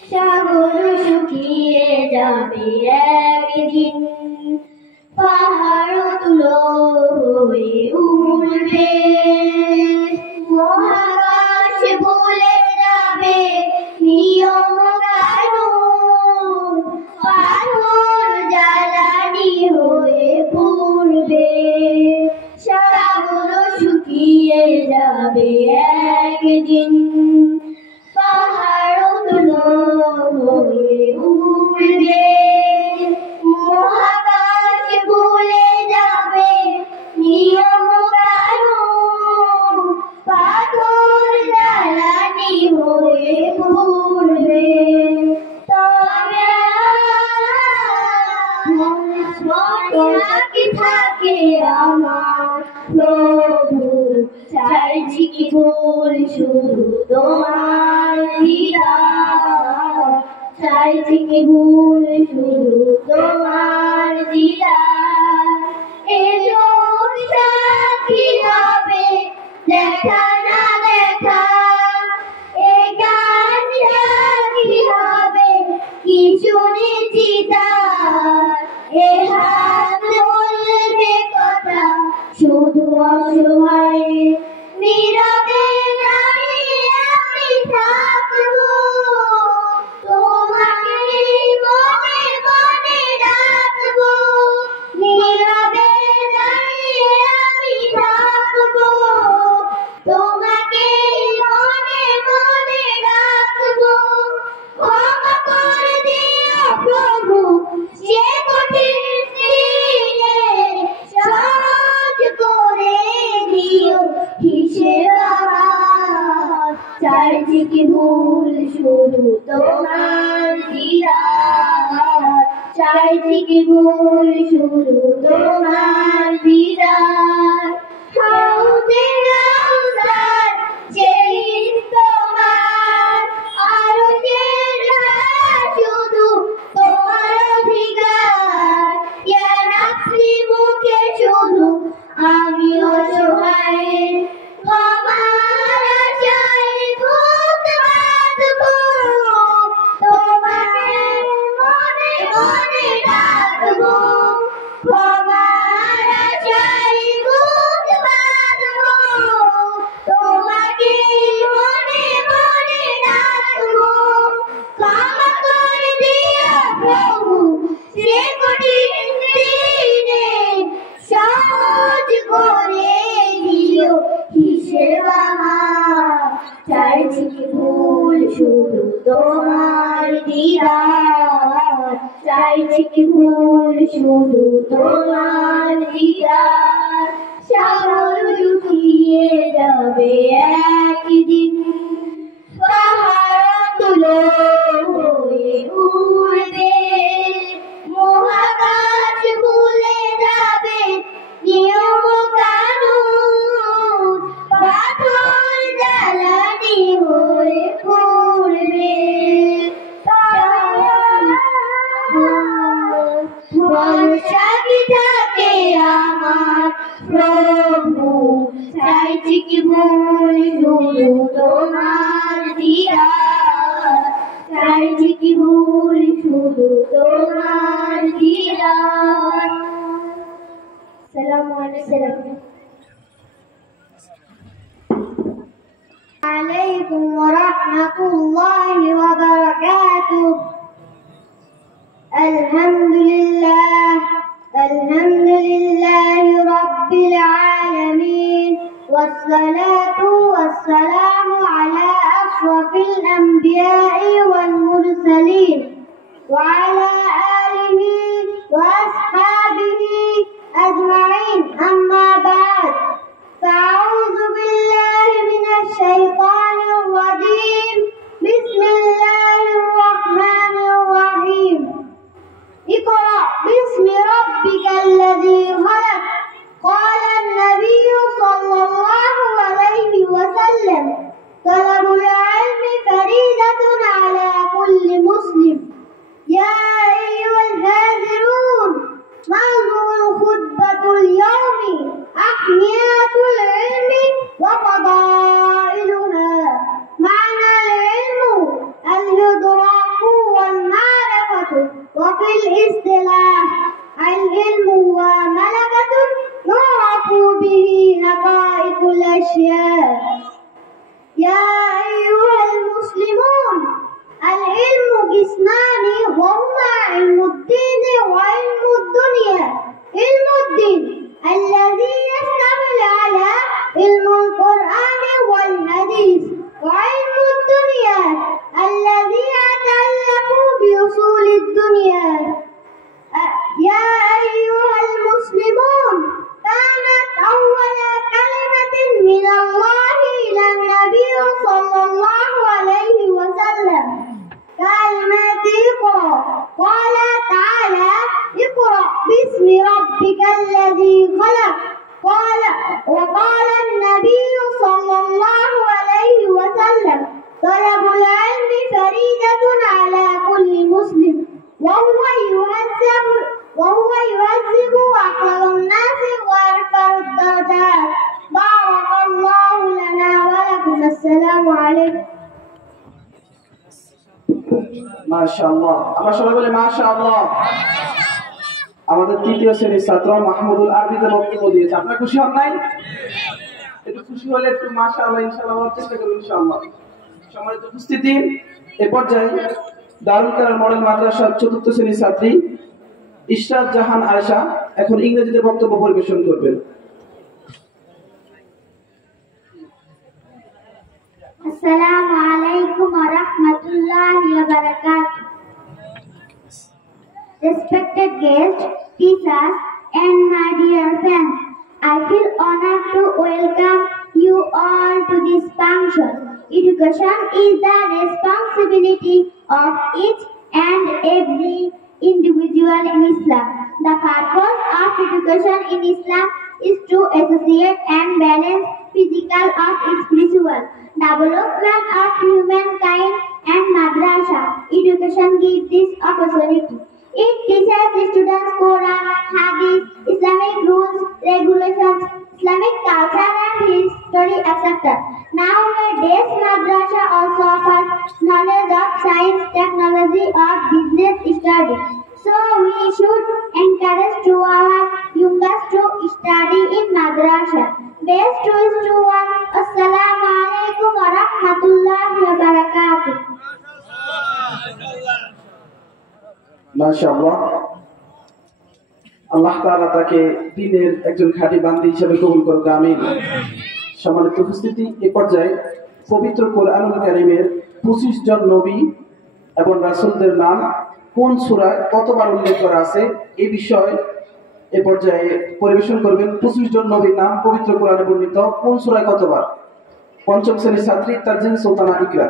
সাগর শুকিয়ে যাবে একদিন, পাহাড় তুলো হয়ে উঠবে, মহাকাশ ভুলে যাবে নিয়ম কানুন, পাথর জ্বালানি হয়ে পড়বে। সাগর শুকিয়ে যাবে একদিন, পাহাড় তুলো হয়ে উঠবে, মহাকাশ ভুলে যাবে নিয়ম কানুন, পাথর জ্বালানি হয়ে পড়বে। তবে কি থাকে আমার প্রভু, চাইছি কি ভুল শুধু তোমার দিদার, চাইছি কি ভুল শুধু তোমার দিদার। এজন্য সাক্ষী হবে দেখা না দেখা, এ গান সাক্ষী হবে কি শুনেছি তার, এ হাত বলবে কথা শুধু অসহায়, নীরবে দাঁড়িয়ে আমি থাকবো, তোমাকে মনে মনে ডাকবো, নীরবে দাঁড়িয়ে আমি থাকবো, তোমাকে মনে মনে ডাকবো। ক্ষমা করে দিও প্রভু সে কঠিন দিনে, সহজ করে দিও হিসেব আমার, চাইছি কি ভুল শুধু তোমার দিদার, চাইছি কি ভুল শুধু তোমার দিদার। হাউজে রাউজার যেদিন তোমার, আরশের ধারা শুধু তোমার অধিকার, ইয়া নাফসি মুখে শুধু আমি অসহায়, ক্ষমার আশায় বুক বাঁধবো, তোমাকে মনে মনে ডাকবো, ক্ষমার আশায় বুক বাঁধবো, তোমাকে মনে মনে ডাকবো। ক্ষমা করে দিও প্রভু সে কঠিন দিনে, সহজ করে দিও হিসেব আমার, চাইছি কি ভুল শুধু তোমার দিদার, চাইছি কি ভুল শুধু তোমার দিদার। সাগর শুকিয়ে যাবে একদিন, পাহাড় তুলো হয়ে উঠবে, মহাকাশ ভুলে যাবে নিয়ম কানুন, পাথর জ্বালানি হয়ে পড়বে। ভরসা কি থাকে আমার প্রভু, চাইছি কি ভুল শুধু তোমার দিদার, চাইছি কি ভুল শুধু তোমার দিদার। আসসালামু আলাইকুম عليكم ورحمة الله وبركاته. الحمد لله رب العالمين، والصلاة والسلام على أشرف الأنبياء والمرسلين، وعلى آله وأصحابه أجمعين. أما بعد، فأعوذ بالله من الشيطان الرجيم. بسم الله الرحمن الرحيم. اقرأ باسم ربك الذي خلق. قال النبي صلى الله عليه وسلم: طلب العلم فريضة على كل مسلم. يا أيها الحاضرون، موضوع خطبة اليوم أهمية العلم وفضائلها. معنى মাশাআল্লাহ, আমরা সবাই বলি মাশাআল্লাহ। আমাদের তৃতীয় শ্রেণীর ছাত্র মাহমুদুল আরবিতে বক্তব্য দিয়েছে, আপনারা খুশি হন নাই? একটু খুশি হলে একটু মাশাআল্লাহ ইনশাআল্লাহ বলার চেষ্টা করুন ইনশাআল্লাহ। সম্মানিত উপস্থিতি, এ পর্যায়ে দারুল কারার মডেল মাদ্রাসার চতুর্থ শ্রেণীর ছাত্রী ইশরাত জাহান আয়েশা এখন ইংরেজিতে বক্তব্য পরিবেশন করবেন। Assalamu alaikum wa rahmatullahi wa barakatuh. Respected guests, teachers, and my dear friends, I feel honored to welcome you all to this function. Education is the responsibility of each and every individual in Islam. The purpose of education in Islam is to associate and balance physical and spiritual development of humankind, and madrasa education gives this opportunity. It teaches the students Quran, Hadith, Islamic rules, regulations, Islamic culture and history, etc. Nowadays, madrasa also offers knowledge of science, technology, or business study. So we should encourage to our youngest to study in madrasa. Best wishes to one. Assalamu alaikum wa rahmatullahi wa barakatuh. মাশাআল্লাহ, আল্লাহ তাআলা তাকে দ্বীনের একজন খাঁটি বান্দী হিসেবে কবুল করুক, আমিন। সম্মানিত উপস্থিতি, এ পর্যায়ে পবিত্র কোরআনুল কারীমের 25 জন নবী এবং রাসূলদের নাম কোন সূরায় কতবার উল্লেখ করা আছে এই বিষয়ে এ পর্যায়ে পরিবেশন করবেন। 25 জন নবীর নাম পবিত্র কোরআনে বর্ণিত কোন সূরায় কতবার? পঞ্চম শ্রেণীর ছাত্রী তারজিন সুলতানা ইকরা।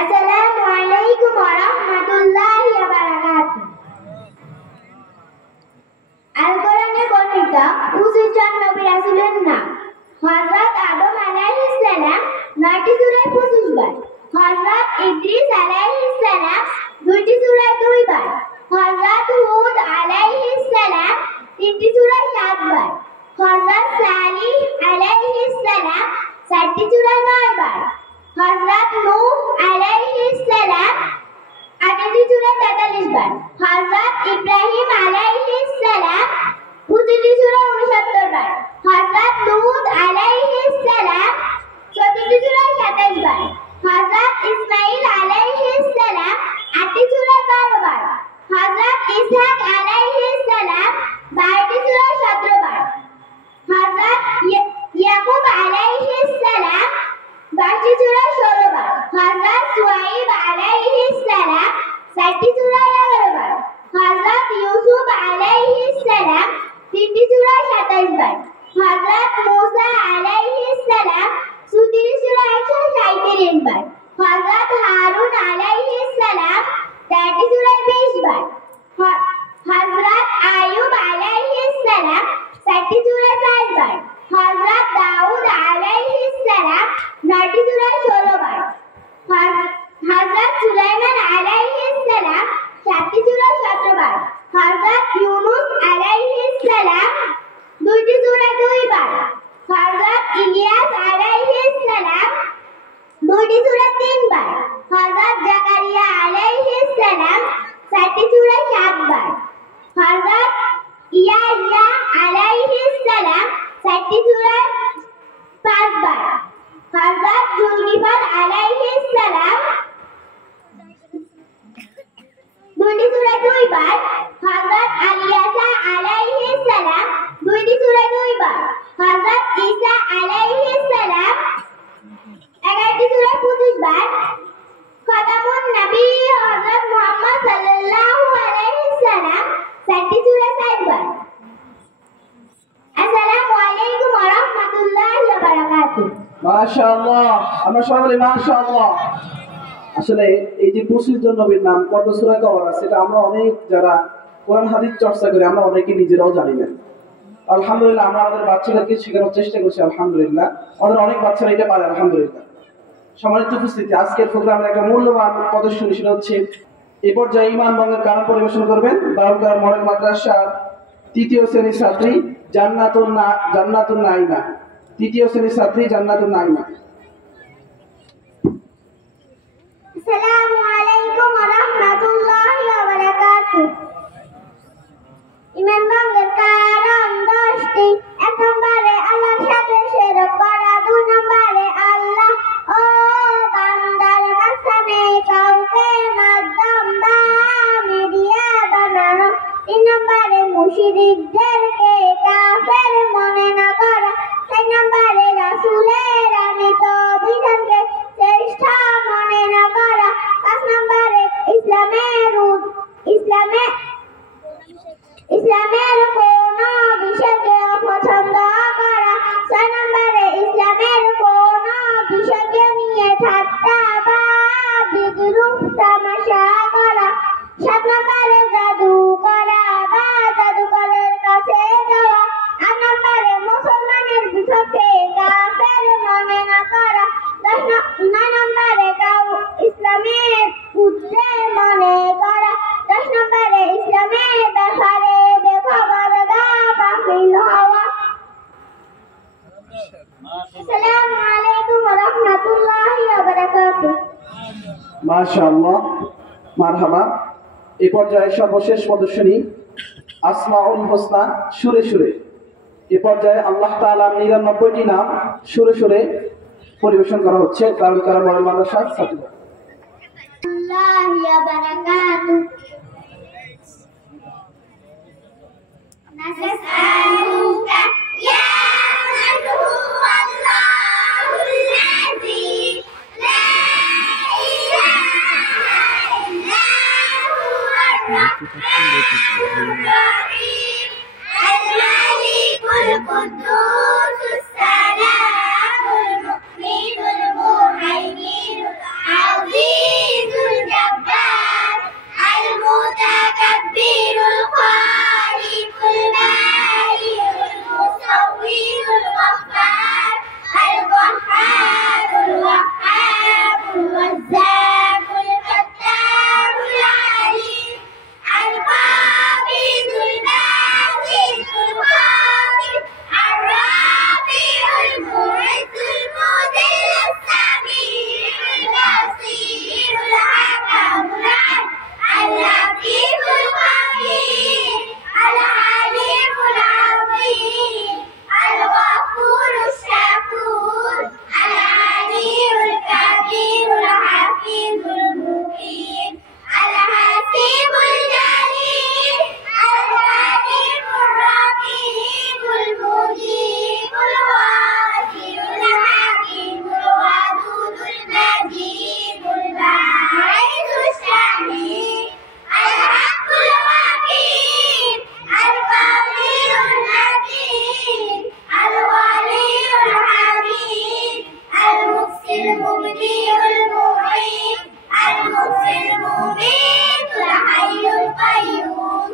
Assalamu alaikum wa rahmatullahi wa barakatuh. আল-কোরআনে বর্ণিত 25 জন নবী রাসূলের নাম: হযরত আদম আলাইহিস সালাম 9টি সূরায় 25 বার, হযরত ইদ্রিস আলাইহিস সালাম 2টি সূরায় 2 বার, হযরত হুদ আলাইহিস সালাম 3টি সূরায় 7 বার, হযরত সালিহ আলাইহিস সালাম 4টি সূরায় 9 বার, হযরত নূহ আলাইহিস সালাম 18টি সূরায় 43 বার, হযরত ইব্রাহিম আলাইহিস সালাম 25টি সূরায় 69 বার, হযরত লূত আলাইহিস সালাম 34টি সূরায় 27 বার, হযরত ইসমাঈল আলাইহিস সালাম 8টি সূরায় 12 বার, হযরত ইসহাক আলাইহিস সালাম 12টি সূরায় 17 বার, হযরত ইয়াকুব আলাইহিস সালাম 10টি সূরায় 16 বার, হযরত শুআয়ব আলাইহিস সালাম 7টি সূরায় 11 বার, হযরত ইউসুফ আলাইহিস সালাম 3টি সূরায় 27 বার, হযরত মূসা আলাইহিস সালাম 34টি সূরায় 137 বার, হযরত হারুন আলাইহিস সালাম 4টি সূরায় 20 বার, হযরত আইয়ুব আলাইহিস সালাম 7টি সূরায় 4 বার, হযরত দাউদ আলাইহিস সালাম 9টি সূরায় 16 বার, হযরত সুলাইমান আলাইহিস সালাম 7টি সূরায় 17 বার, হযরত ইউনূস আলাইহিস সালাম 2টি সূরায় 2 বার, হযরত ইলিয়াস আলাইহিস সালাম 2টি সূরায় 3 বার, হযরত জাকারিয়া আলাইহিস সালাম 4টি সূরায় 7 বার, হযরত ইয়াহইয়া আলাইহিস সালাম 4টি সূরায় 5 বার, হযরত জুলকিফল আলাইহিস সালাম 2টি সূরায় 2 বার, হযরত আলিয়াসা আলাইহিস সালাম 2টি সূরায় 2 বার, হযরত ঈসা আলাইহিস সালাম 11টি সূরায় 25 বার, খতামুন নবী হযরত মুহাম্মদ সাল্লাল্লাহু আলাইহি সাল্লাম 4টি সূরায় 4 বার। আসসালামু আলাইকুম ওয়া রাহমাতুল্লাহি ওয়া বারাকাতুহু। মাশাআল্লাহ, আমরা সবাই বলি মাশাআল্লাহ। আসলে এই যে 25 জন নবীর নাম কত সূরায় কভার আছে এটা আমরা অনেক যারা কোরআন হাদিস চর্চা করি আমরা অনেকে নিজেরাও জানি না। আলহামদুলিল্লাহ আমরা আমাদের বাচ্চাদেরকে শেখানোর চেষ্টা করছি, আলহামদুলিল্লাহ আমাদের অনেক বাচ্চারা এটা পারে, আলহামদুলিল্লাহ। সম্মানিত উপস্থিতি, আজকের প্রোগ্রামের একটা মূল্যবান প্রদর্শনী সেটা হচ্ছে এই পর্যায়ে ঈমান বঙ্গের গান পরিবেশন করবেন দারুল কারার মডেল মাদ্রাসার তৃতীয় শ্রেণীর ছাত্রী জান্নাতুন নাইমা। তৃতীয় শ্রেণীর ছাত্রী জান্নাতুন নাইমা। মুশরিকদেরকে কাফের মনে না করা। 4 নম্বরে রাসূলের আনিত বিধানকে শ্রেষ্ঠ মনে না করা। 5 নম্বরে ইসলামের কোন বিষয়কে অপছন্দ করা। 6 নম্বরে ইসলামের কোন বিষয়কে নিয়ে ঠাট্টা বা বিদ্রূপ তামাশা করা। 7 নম্বরে জাদু করা বা জাদুকরের কাছে যাওয়া। 8 নম্বরে মুসলমানের বিপক্ষে কাফের মনে না করা। 9 নম্বরে ইসলামের উদ্রে মনে করা। 10 নম্বরে ইসলামের ব্যাপারে বেখবর গাফিল হওয়া। আসসালামু আলাইকুম ওয়া রাহমাতুল্লাহি ওয়া বারাকাতুহু। মাশাআল্লাহ, মারহাবা। এই পর্যায়ে সর্বশেষ প্রদর্শনী আসমাউল হোসনা সুরে সুরে। এ পর্যায়ে আল্লাহ তাআলার 99টি নাম সুরে সুরে পরিবেশন করা হচ্ছে দারুল কালাম মডেল মাদ্রাসা ছাত্রীরা। ওয়া বারাকাতুহু। নাসআলুকা ইয়া মান হুয়া আল্লাহুল লাযী লা ইলাহা ইল্লা হুয়ার রাহমানুর রাহিম আল মালিকুল কুদ্দুস সালামুল মুমিনুল মুহাইমিনুল আযীজুল জাব্বার আল মুতাকাব্বিরুল Khaliqul বারিউল মুসাউwirul ghaffar al wahhabul wahhabul wazzaqul fattabul alim al qabidul basitul qabid ar rafi'ul mu'izzul mudillus sami'ul basirul hakamul adl al latiful khabir al alimul azim al ghafurus shakur al aliyul kabirul hafizul mubin al hasibul jalil al karimur raqibul mujibul wasi'ul hakimul wadudul majidul ba'idus syahid al haqqul waqif al qawiyul matin al waliyul hamid al muhsil mubdiul mu'id al muhsil mumitul hayyul qayyum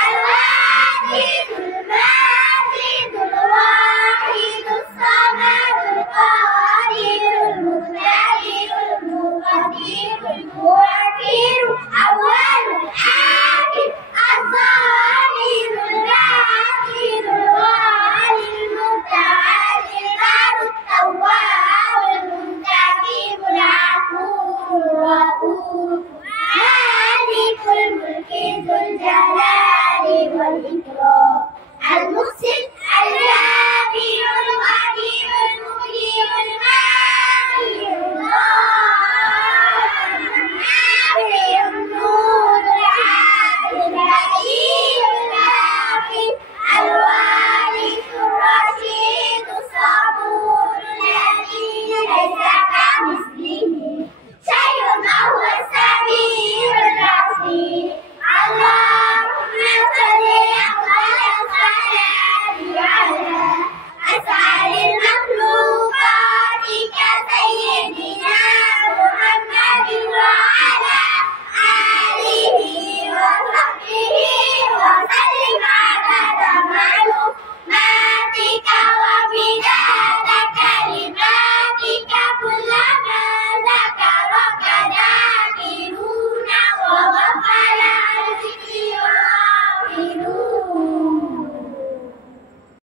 al wahidul majidul wahidus samadul qadirul muqtadirul muqaddirul mu'akhir